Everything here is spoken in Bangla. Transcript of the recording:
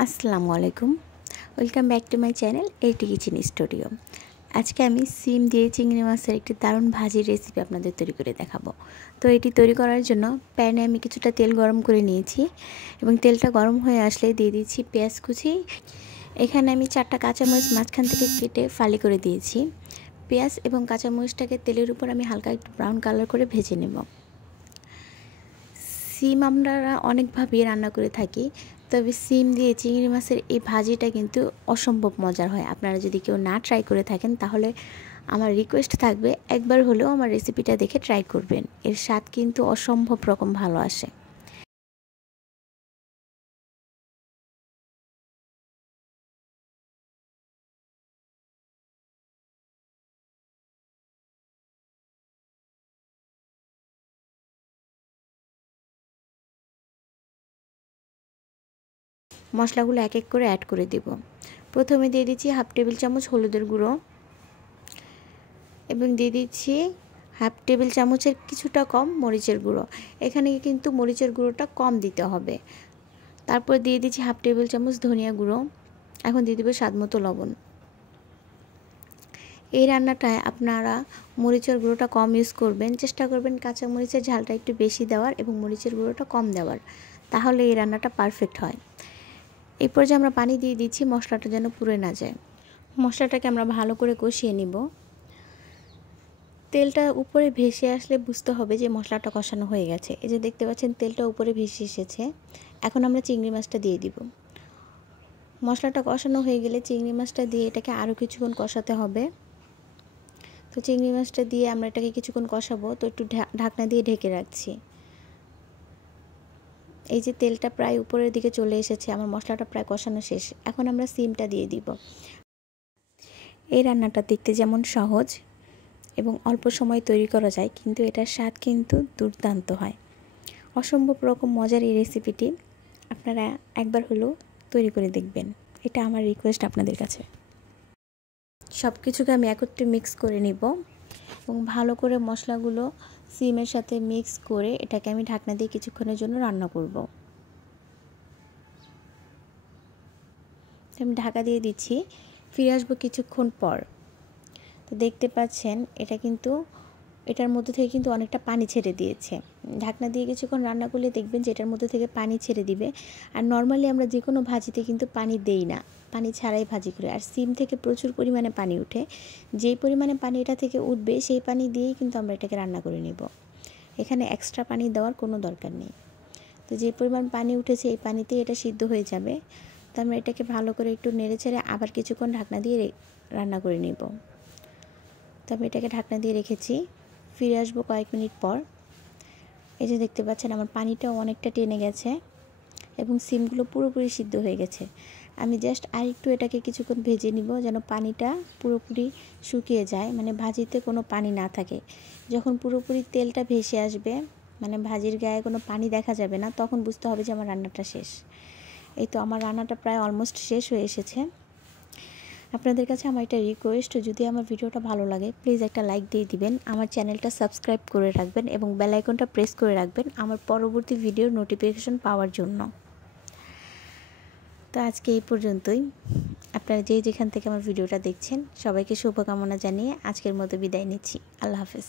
আসসালামু আলাইকুম, welcome back to my channel eighty kitchen studio. আজকে আমি সিম দিয়ে চিংড়ি মাছের একটি দারুণ ভাজির রেসিপি আপনাদের তৈরি করে দেখাবো। তো এটি তৈরি করার জন্য প্যানে আমি কিছুটা তেল গরম করে নিয়েছি এবং তেলটা গরম হয়ে আসলে দিয়ে দিচ্ছি পেঁয়াজ কুচি। এখানে আমি 4টা কাঁচামরিচ মাঝখান থেকে কেটে ফালি করে দিয়েছি। পেঁয়াজ এবং কাঁচামরিচটাকে তেলের উপর আমি হালকা একটু ব্রাউন কালার করে ভেজে নেব। সিম আমরা অনেকভাবেই রান্না করে থাকি, তবে সিম দিয়ে চিংড়ি মাছের এই ভাজিটা কিন্তু অসম্ভব মজার হয়। আপনারা যদি কেউ না ট্রাই করে থাকেন তাহলে আমার রিকোয়েস্ট থাকবে একবার হলেও আমার রেসিপিটা দেখে ট্রাই করবেন। এর স্বাদ কিন্তু অসম্ভব রকম ভালো আসে। মশলাগুলো এক এক করে অ্যাড করে দেব। প্রথমে দিয়ে দিচ্ছি হাফ টেবিল চামচ হলুদের গুঁড়ো এবং দিয়ে দিচ্ছি হাফ টেবিল চামচের কিছুটা কম মরিচের গুঁড়ো। এখানে কিন্তু মরিচের গুঁড়োটা কম দিতে হবে। তারপর দিয়ে দিচ্ছি হাফ টেবিল চামচ ধনিয়া গুঁড়ো। এখন দিয়ে দেবো স্বাদ মতো লবণ। এই রান্নাটায় আপনারা মরিচের গুঁড়োটা কম ইউজ করবেন, চেষ্টা করবেন কাঁচা মরিচের ঝালটা একটু বেশি দেওয়ার এবং মরিচের গুঁড়োটা কম দেওয়ার, তাহলে এই রান্নাটা পারফেক্ট হয়। এরপর যে আমরা পানি দিয়ে দিচ্ছি মশলাটা যেন পুড়ে না যায়। মশলাটাকে আমরা ভালো করে কষিয়ে নিব। তেলটা উপরে ভেসে আসলে বুঝতে হবে যে মশলাটা কষানো হয়ে গেছে। এই যে দেখতে পাচ্ছেন তেলটা উপরে ভেসে এসেছে। এখন আমরা চিংড়ি মাছটা দিয়ে দিব। মশলাটা কষানো হয়ে গেলে চিংড়ি মাছটা দিয়ে এটাকে আরও কিছুক্ষণ কষাতে হবে। তো চিংড়ি মাছটা দিয়ে আমরা এটাকে কিছুক্ষণ কষাবো, তো একটু ঢাকনা দিয়ে ঢেকে রাখছি। এই যে তেলটা প্রায় উপরের দিকে চলে এসেছে, আমার মশলাটা প্রায় কষানো শেষ। এখন আমরা সিমটা দিয়ে দিব। এই রান্নাটা দেখতে যেমন সহজ এবং অল্প সময় তৈরি করা যায়, কিন্তু এটার স্বাদ কিন্তু দুর্দান্ত হয়। অসম্ভব রকম মজার এই রেসিপিটি আপনারা একবার হলেও তৈরি করে দেখবেন, এটা আমার রিকোয়েস্ট আপনাদের কাছে। সব কিছুকে আমি একত্রে মিক্স করে নিব এবং ভালো করে মশলাগুলো সিমের সাথে মিক্স করে এটাকে আমি ঢাকনা দিয়ে কিছুক্ষণের জন্য রান্না করব। আমি ঢাকা দিয়ে দিচ্ছি, ফিরে আসবো কিছুক্ষণ পর। তো দেখতে পাচ্ছেন এটার মধ্যে থেকে কিন্তু অনেকটা পানি ছেড়ে দিয়েছে। ঢাকনা দিয়ে কিছুক্ষণ রান্না করলে দেখবেন যে এটার মধ্যে থেকে পানি ছেড়ে দিবে। আর নর্মালি আমরা যে কোনো ভাজিতে কিন্তু পানি দেই না, পানি ছাড়াই ভাজি করি। আর সিম থেকে প্রচুর পরিমাণে পানি ওঠে, যেই পরিমাণে পানি এটা থেকে উঠবে সেই পানি দিয়েই কিন্তু আমরা এটাকে রান্না করে নেব। এখানে এক্সট্রা পানি দেওয়ার কোনো দরকার নেই। তো যে পরিমাণ পানি উঠেছে এই পানিতেই এটা সিদ্ধ হয়ে যাবে। তো আমরা এটাকে ভালো করে একটু নেড়ে ছেড়ে আবার কিছুক্ষণ ঢাকনা দিয়ে রান্না করে নেব। তো আমি এটাকে ঢাকনা দিয়ে রেখেছি, ফিরে আসবো কয়েক মিনিট পর। এই যে দেখতে পাচ্ছেন আমার পানিটাও অনেকটা টেনে গেছে এবং সিমগুলো পুরোপুরি সিদ্ধ হয়ে গেছে। আমি জাস্ট আরেকটু এটাকে কিছুক্ষণ ভেজে নিব যেন পানিটা পুরোপুরি শুকিয়ে যায়, মানে ভাজিতে কোনো পানি না থাকে। যখন পুরোপুরি তেলটা ভেসে আসবে, মানে ভাজির গায়ে কোনো পানি দেখা যাবে না, তখন বুঝতে হবে যে আমার রান্নাটা শেষ। এই তো আমার রান্নাটা প্রায় অলমোস্ট শেষ হয়ে এসেছে। আপনাদের কাছে আমার একটা রিকোয়েস্ট, যদি আমার ভিডিওটা ভালো লাগে প্লিজ একটা লাইক দিয়ে দিবেন, আমার চ্যানেলটা সাবস্ক্রাইব করে রাখবেন এবং বেল আইকনটা প্রেস করে রাখবেন আমার পরবর্তী ভিডিওর নোটিফিকেশন পাওয়ার জন্য। তো আজকে এই পর্যন্তই। আপনারা যেখান থেকে আমার ভিডিওটা দেখছেন সবাইকে শুভকামনা জানিয়ে আজকের মতো বিদায় নিচ্ছি। আল্লাহ হাফেজ।